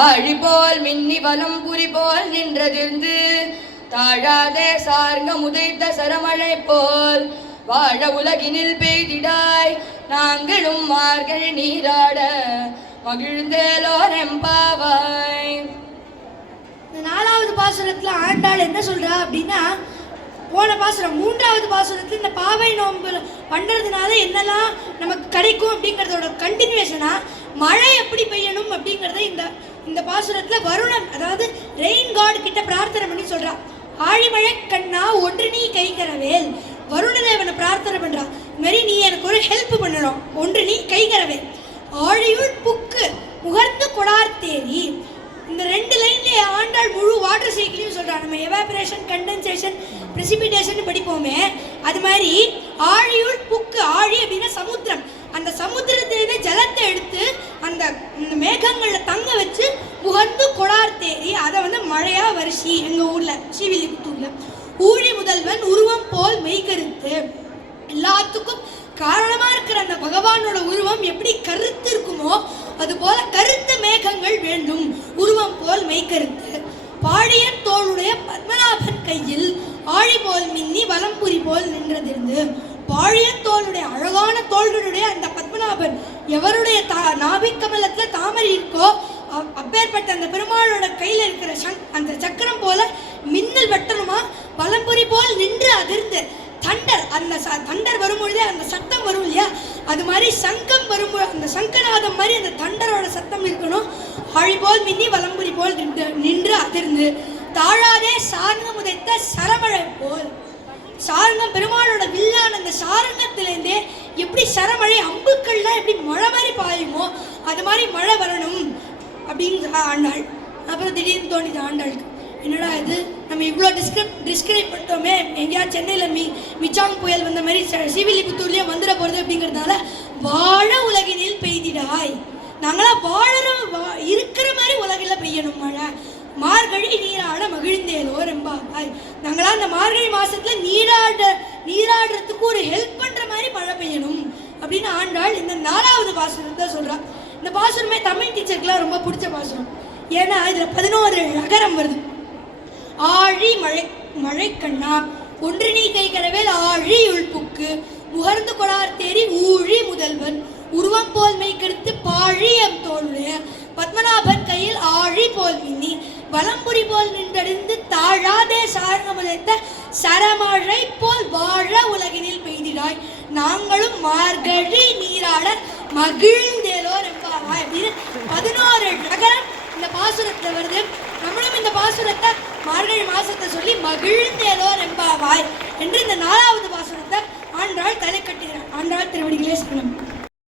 ஆழி போல் மின்னி வலம் புரி போல் நின்றதிர்ந்து தாழாதே சார்ங்க முதைத்த சரமழை போல் வாழ உலகினில் பெய்திடாய் நாங்களும் மார்கள் நீராட மகிழ்ந்தேலோர் எம்பாவாய். நாலாவது பாசுரத்துல ஆண்டாள் என்ன சொல்றா அப்படின்னா, போன பாசுரம் மூன்றாவது பாசுரத்துல இந்த பாவை நோன்பு பண்றதுனால என்னெல்லாம் நமக்கு கிடைக்கும் அப்படிங்கறதோட கண்டினியூஷனா மழை எப்படி பெய்யணும் அப்படிங்கறத இந்த பாசுரத்துல வருணன், அதாவது ரெயின் காட் கிட்ட பிரார்த்தனை பண்ணி சொல்றா. ஆழிமழை கண்ணா ஒன்று நீ கைகரவேல், வருணதேவனை பிரார்த்தனை பண்றா. இது மாதிரி நீ எனக்கு ஒரு ஹெல்ப் பண்ணணும், ஒன்று நீ கைகரவேல். ஆழியுள் புக்கு முகர்ந்து கொடார்த்தேரி, இந்த ரெண்டு லைன்ல ஆண்டாள் முழு வாட்டர் சைக்கிளையும் சொல்றா. நம்ம எவாபரேஷன், கண்டென்சேஷன், பிரெசிபிடேஷன் படிப்போமே, அது மாதிரி ஆழியுள் புக்கு, ஆழி அப்படின்னா சமுத்திரம், அந்த சமுத்திரத்திலே ஜலத்தை எடுத்து அந்த மேகங்கள்ல தங்க வச்சு முகர்ந்து கொடார்த்தேரி, அதை மழையா வருஷி எங்க ஊர்ல ஸ்ரீவில்லிபுத்தூர்ல. ஊழி முதல்வன் உருவம் போல் மெய்கருத்து, எல்லாத்துக்கும் காரணமா இருக்கிற அந்த பகவானோட உருவம் எப்படி கருத்து இருக்குமோ அது போல கருத்த மேகங்கள் வேண்டும், உருவம் போல் மெய்கருத்து. பாடியன் தோளுடைய பத்மநாபன் கையில் ஆழி போல் மின்னி வலம்புரி போல் நின்றதிருந்து, பாழியன் தோளுடைய அழகான தோள்களுடைய அந்த பத்மநாபன் எவருடைய நாபிக்கமலத்துல தாமரை இருக்கோ அப்பேற்பட்ட அந்த பெருமாளோட கையில இருக்கிற அந்த சக்கரம் போல மின்னல் வெட்டணுமா, வலம்புரி போல் நின்று அதிர்ந்து. தண்டர், அந்த தண்டர் வரும்பொழுதே அந்த சத்தம் வரும் இல்லையா, அது மாதிரி சங்கம் வரும்போது அந்த சங்கநாதம் மாதிரி அந்த தண்டரோட சத்தம் இருக்கணும். ஆழி போல் மின்னி வலம்புரி போல் நின்று அதிர்ந்து. தாழாதே சார்ங்கம் உதைத்த சரமழை போல், சாரங்கம் பெருமாளோட வில்லான அந்த சாரங்கத்திலேருந்தே எப்படி சரமழை அம்புக்கள்லாம் எப்படி மழை மாதிரி பாயுமோ அது மாதிரி மழை வரணும் அப்படின்னு ஆண்டாள். அப்புறம் திடீர்னு தோணிது ஆண்டாளுக்கு, என்னடா இது நம்ம இவ்வளோ டிஸ்கிரைப் பண்ணிட்டோமே, எங்கேயா சென்னையில் மிச்சாங் புயல் வந்த மாதிரி ஸ்ரீவில்லிபுத்தூர்லேயே வந்துட போகிறது அப்படிங்கிறதுனால வாழ உலகினில் பெய்திடாய், நாங்களாம் இருக்கிற மாதிரி உலகில் பெய்யணும் மழை. மார்கழி நீராட மகிழ்ந்தேலோ ரெம்பாவாய், நாங்களாம் அந்த மார்கழி மாசத்துல நீராடுறதுக்கு ஒரு ஹெல்ப் பண்ற மாதிரி மழை பெய்யணும் அப்படின்னு ஆண்டாள் இந்த நாலாவது பாசுரத்தை சொல்றா. இந்த பாசுரமே தமிழ் டீச்சருக்குலாம் ரொம்ப பிடிச்ச பாசுரம். ஏன்னா இதுல 11 நகரம் வருது. ஆழி மழை கண்ணா ஒன்று நீ கைகரவேல் ஆழி உள்புக்கு முகர்ந்து கொடார்த்தேரி ஊழி முதல்வன் உருவம் போல் மெய்கெடுத்து பாழியம் தோளுடைய பத்மநாபன் கையில் ஆழி போல் மின்னி வலம்புரி போல் நின்றடிந்து தாழாதே சார்ந்தமுதைத்த சரமழை போல் வாழ உலகினில் பெய்திடாய் நாங்களும் மார்கழி நீராட மகிழ்ந்தேலோ ரெம்பாவாய் அப்படின்னு 11 நகரம் இந்த பாசுரத்தை வருது. நம்மளும் இந்த பாசுரத்தை மார்கழி மாசத்தை சொல்லி மகிழ்ந்தேலோ ரெம்பாவாய் என்று இந்த 4வது பாசுரத்தை ஆண்டாள் தலை கட்டுகிறார். ஆண்டாள் திருவடிகளே சரணம்.